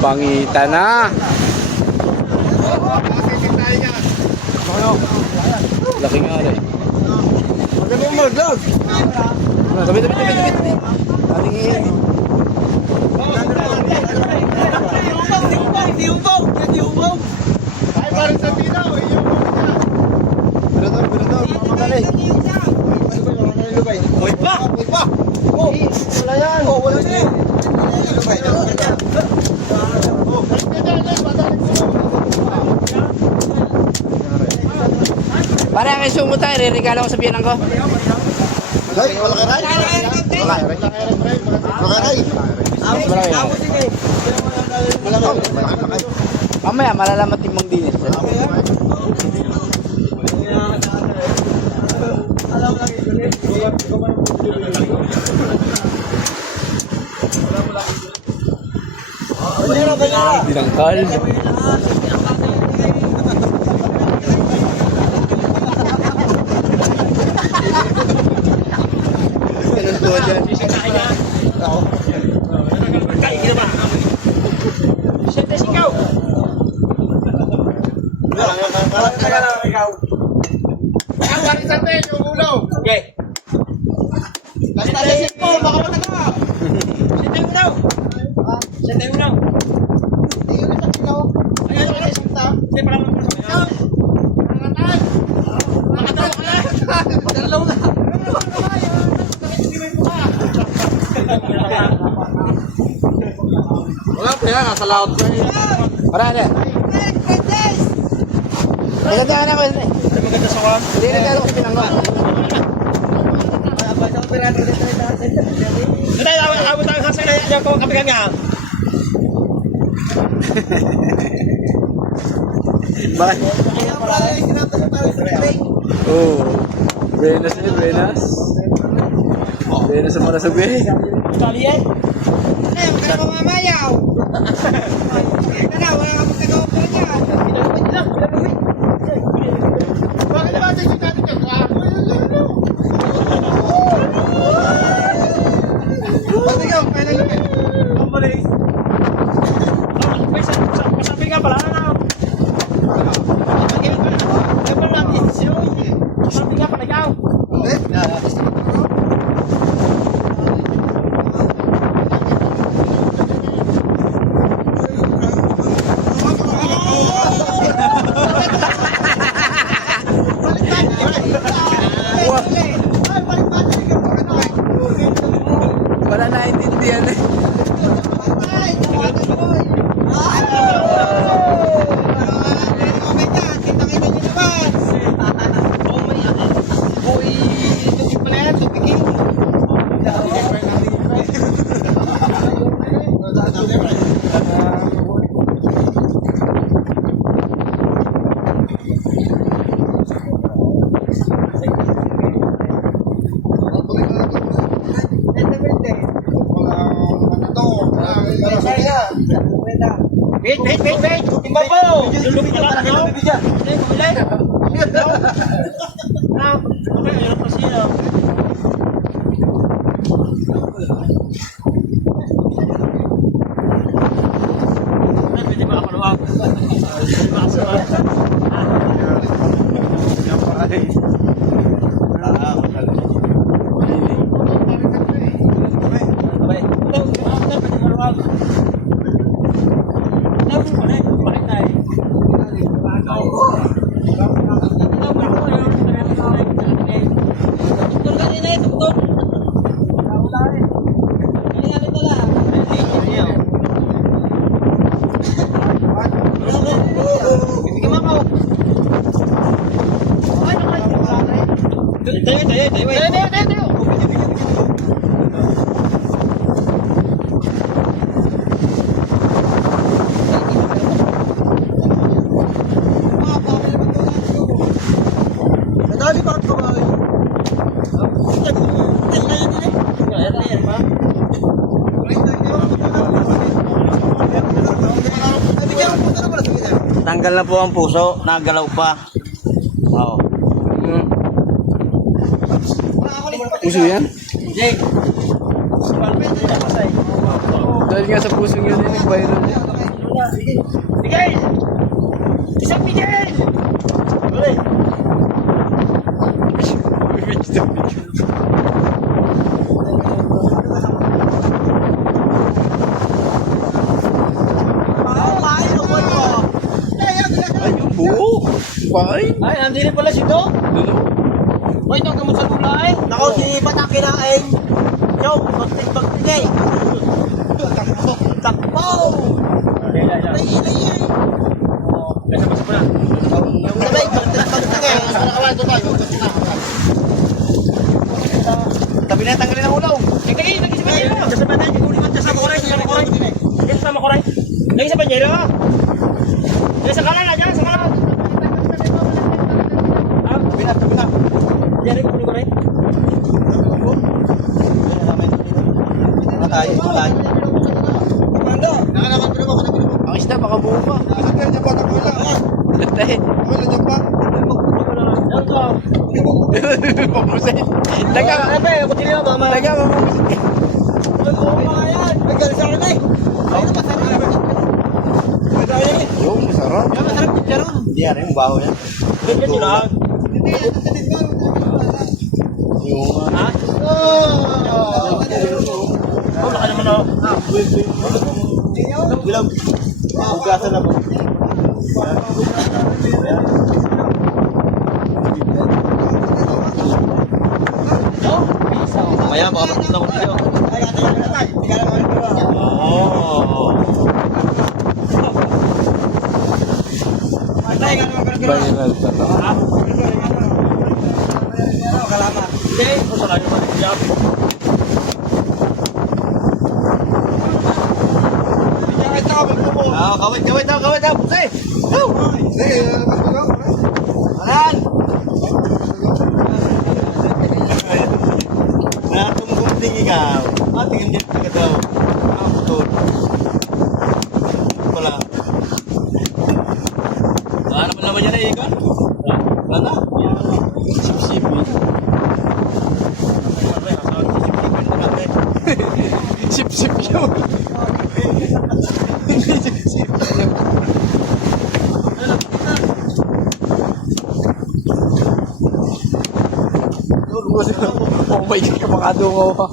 Pangita na. Laki nga rin. Maganda yung mag-vlog. Tabi. Ating iyan. Hindi ubaw. Ay, parang sa tinaw. Berador. Mamatali. Uy pa. Oh, wala yan. Wala yan. Para kay sumo tayo, re-regalo ko sa biyanan ko. Ay, wala ka rin. Mamaya, malalamat yung mang dinit. Dinangkal. Ganun to dyan. Okay. Basta resit po, baka matagaw. Siyete unaw. Hindi yun ang tinaw. Ayan, wala isang tao. Hindi, parang matagaw. Makatawa ka na. Dalaw na. Wala pa yan, nasa laot ko eh. Marana. Maganda ka na ko. Maganda sa kwan. Hindi na tayo kasi pinanggo. Hindi, awit ang hasa na yan ko kapigan nga. Bakit? Oh. Buenas eh, buenas. Buenas sa mga sabi. Kali yan. Eh, huwag ka na mamamayaw. Wala ka magkagawa po niya. Bakit naman tayo natin ka? Pati ka, kailan yun? Ang balik. May sabi nga pala na. May pala namin siya. Sabi nga pala ikaw. Wala naintindihan eh. Wait! Timba po! Lulubit ka na, no? Hindi, kumilay. Okay, hirap pa siya. Ay, pwede ba ako luwag? Natanggal na po ang puso, nagalaw pa. Wow. Puso yan? Jake. Dahil nga sa pusong yun, nag-viral niya. Miguel! Isang Miguel! Ulit. Ay, yung buo. Bakay. Ay, nandito pala si Do. Dulo. Hoy, ito gamot sa lulay. Nako, si Pataki na ay. Yo, pagtigay. Takbo. Lay. Sabay, pagtigay. Tabi na tanggalin ang ulaw. Lagi sa banyero! Sa banyero, kuliman sa makoray, sa makoray. Yan sa makoray. Lagi sa banyero. Yan sa kanan, yan sa kanan. Tabi na. Yan rin, kunin ko rin. Matay. Mando! Ang isda, baka buo pa. Lagtahin. Yan ka. Papusin. Taga. Epe, kutilyo, mama. Taga, mapusin. Ay, galing sa akin eh. Yung masarap. Hindi yan, yung baho yan. Ganyan yun lang. Ha? Oh, laka naman ako. Bilang, hugasan na po. Maya, baka mapunta ko sa'yo. Oh. Viral pa to. Hindi, ito sa lagi pa. Kawit daw, pusay! Alan! Natungkong ding ikaw. Tingin din ka daw. Ang tol. Wala. Ano pa naman yan eh, ikaw? Wala? Sip-sipi. Sip-sip yun. Hindi sip-sip yun. Oh my God, makadungaw ka.